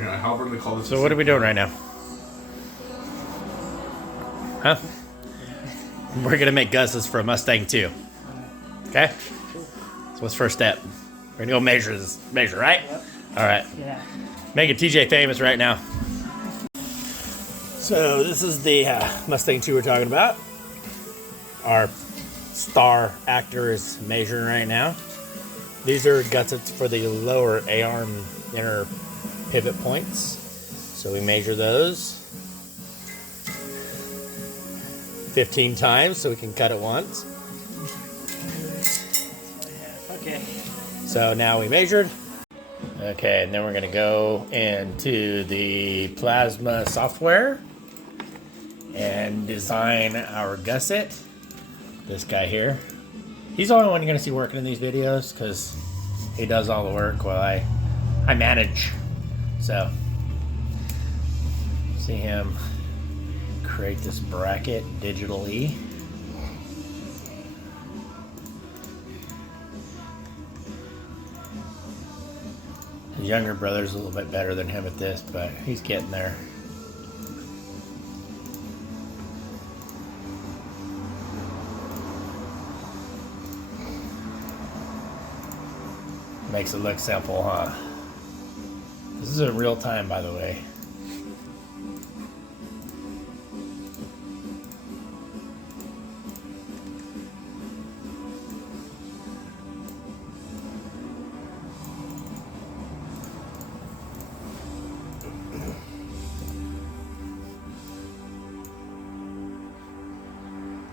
However they call this. So what are we doing right now? Huh? We're gonna make gussets for a Mustang 2. Okay? So what's first step? We're gonna go measure, right? Yep. Alright. Yeah. Making TJ famous right now. So this is the Mustang 2 we're talking about. Our star actor is measuring right now. These are gussets for the lower A-arm inner pivot points. So we measure those 15 times so we can cut it once. Okay. So now we measured. Okay, and then we're gonna go into the Plasma software and design our gusset. This guy here. He's the only one you're gonna see working in these videos because he does all the work while I manage. So see him create this bracket digitally. His younger brother's a little bit better than him at this, but he's getting there. Makes it look simple, huh? This is in real time, by the way.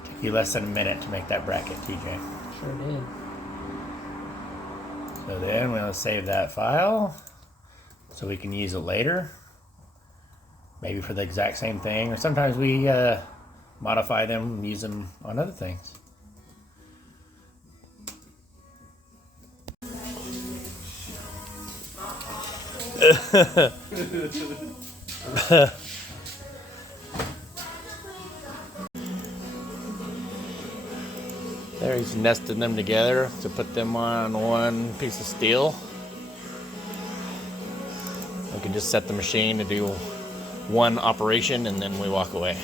Took you less than a minute to make that bracket, TJ. Sure did. So then we're going to save that file so we can use it later. Maybe for the exact same thing. Or sometimes we modify them and use them on other things. There, he's nested them together to put them on one piece of steel. We can just set the machine to do one operation and then we walk away.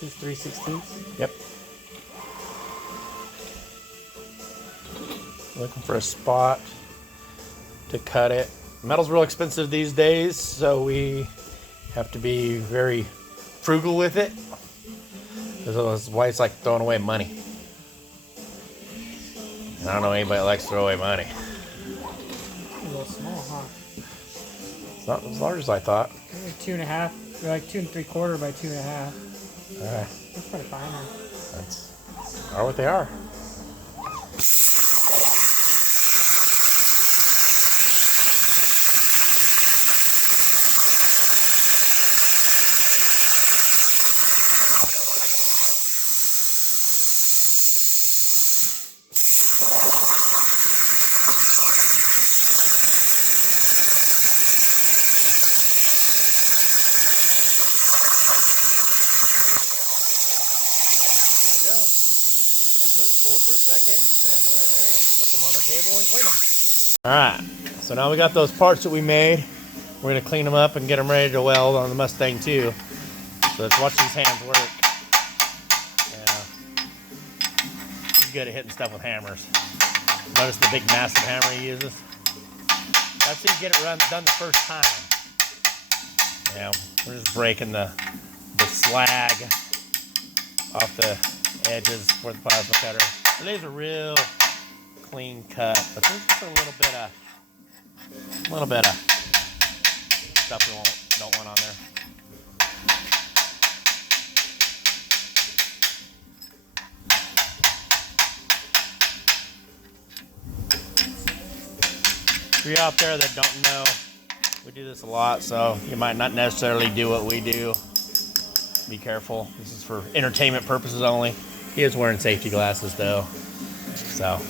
These 3/16. Yep. Looking for a spot to cut it. Metal's real expensive these days, so we have to be very frugal with it. That's why it's like throwing away money. And I don't know anybody that likes to throw away money. A little small, huh? It's not as large as I thought. Like 2.5, or like 2 3/4 by 2.5. Alright. That's pretty fine, huh? That's are what they are. Those cool for a second, then we'll put them on the table and clean them. Alright, so now we got those parts that we made. We're going to clean them up and get them ready to weld on the Mustang 2. So let's watch these hands work. Yeah. He's good at hitting stuff with hammers. Notice the big massive hammer he uses? That's how you get it done the first time. Yeah, we're just breaking the slag off the edges for the plasma cutter. And these are real clean cut, but there's just a little bit of stuff we don't want on there. For you out there that don't know We do this a lot, so you might not necessarily do what we do. Be careful. This is for entertainment purposes only. He is wearing safety glasses though. So,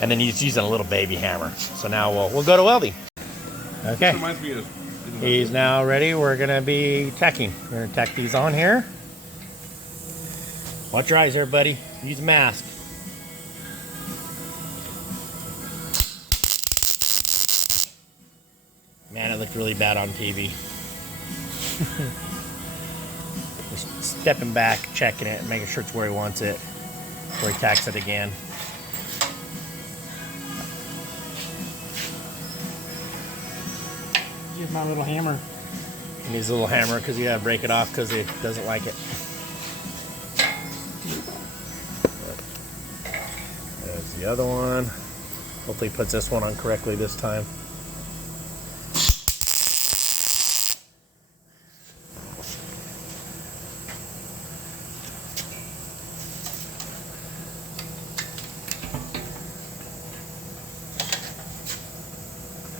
and then he's using a little baby hammer. So now we'll go to welding. Okay. He's now ready. We're gonna be tacking. We're gonna tack these on here. Watch your eyes there, buddy. Use a mask. Man, it looked really bad on TV. Just stepping back, checking it, making sure it's where he wants it, before he tacks it again. Use my little hammer. He needs a little hammer because you gotta break it off because he doesn't like it. There's the other one. Hopefully he puts this one on correctly this time.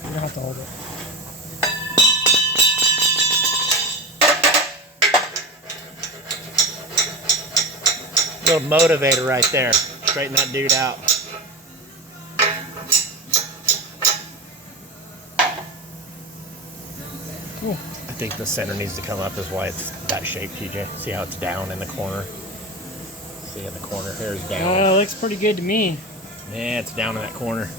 You don't have to hold it. Little motivator right there. Straighten that dude out. Cool. I think the center needs to come up, is why it's that shape, TJ. See how it's down in the corner? See in the corner here is down. Oh, it looks pretty good to me. Yeah, it's down in that corner.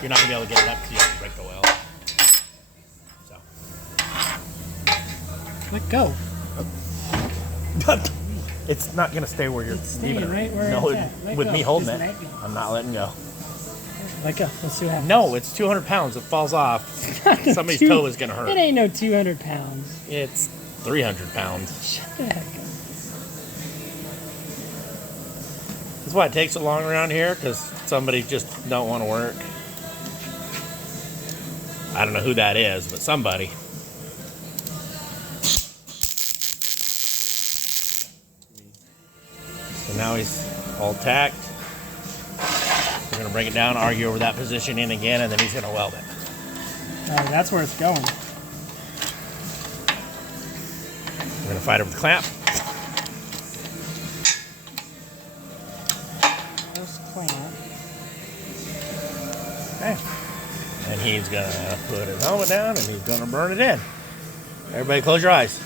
You're not gonna be able to get it up because you have to break the weld. So. Let go. It's not gonna stay where you're staying right where no, it's at. Let with go. me holding Just it, let go. I'm not letting go. Let go. Let's see what happens. No, it's 200 pounds. It falls off. Somebody's toe is gonna hurt. It ain't no 200 pounds. It's 300 pounds. Shut the heck up. That's why it takes so long around here, because somebody just don't want to work. I don't know who that is, but somebody. So now he's all tacked. We're going to bring it down, argue over that position in again, and then he's going to weld it. That's where it's going. We're going to fight over the clamp. First clamp. Okay. And he's going to put his helmet down, and he's going to burn it in. Everybody close your eyes.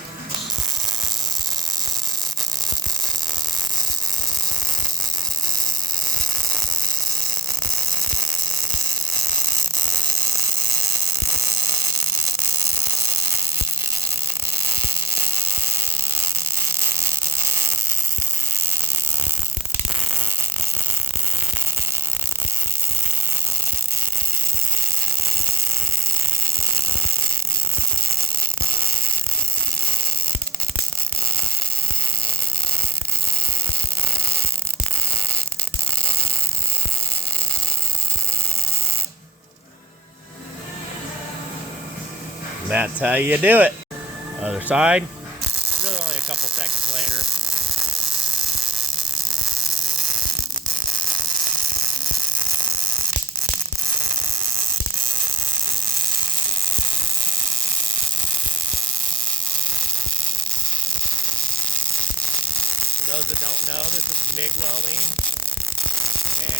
And that's how you do it. Other side. Really only a couple seconds later. For those that don't know, this is MIG welding. A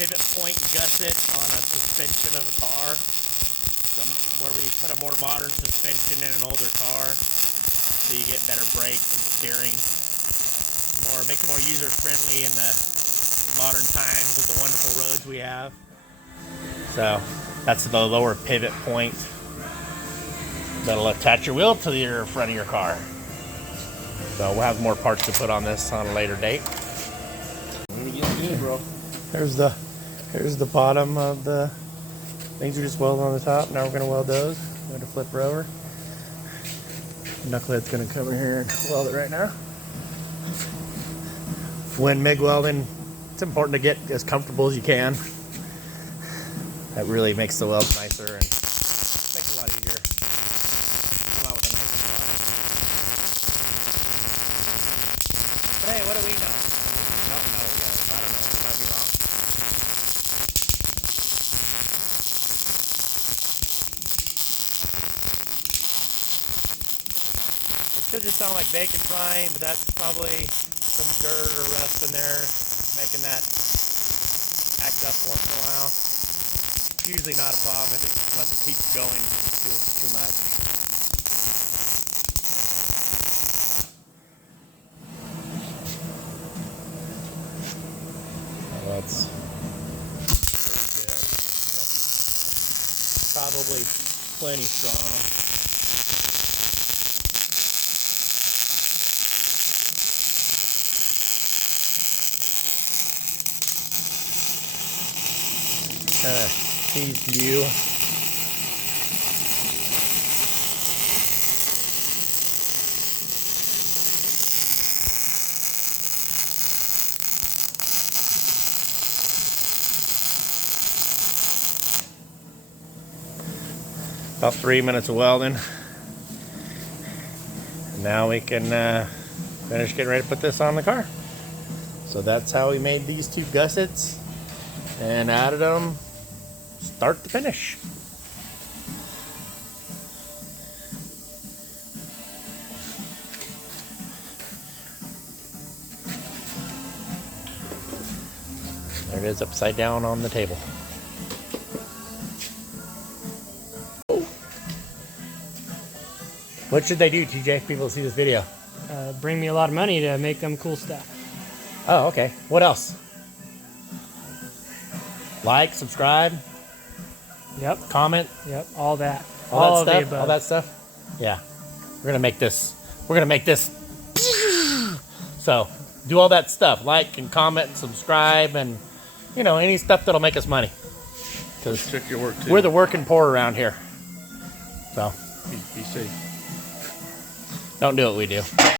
pivot point gusset on a suspension of a car. Where we put a more modern suspension in an older car, so you get better brakes and steering. Makes it more user friendly in the modern times with the wonderful roads we have. So that's the lower pivot point that'll attach your wheel to the front of your car. So we'll have more parts to put on this on a later date. Good, bro. Here's the bottom of the things we just welded on the top. Now we're going to weld those. I'm going to flip her over. Knucklehead's going to come in here and weld it right now. When MIG welding, it's important to get as comfortable as you can. That really makes the weld nicer and makes it a lot easier. Come out with a nice product. But hey, what do we know? We don't know yet. I don't know. Might be wrong. Could just sound like bacon frying, but that's probably some dirt or rust in there, making that act up once in a while. Usually not a problem unless it keeps going too much. Well, that's pretty good. Probably plenty strong. Tease you. About 3 minutes of welding. Now we can finish getting ready to put this on the car. So that's how we made these two gussets and added them start to finish. There it is, upside down on the table. What should they do, TJ, if people see this video? Bring me a lot of money to make them cool stuff. Oh, okay. What else? Like, subscribe, Yep. comment, Yep. All that. all of that the stuff. above. All that stuff. Yeah, we're gonna make this. We're gonna make this. So do all that stuff. Like and comment and subscribe and any stuff that'll make us money. Because Check your work too. we're the working poor around here. So Be safe. don't do what we do.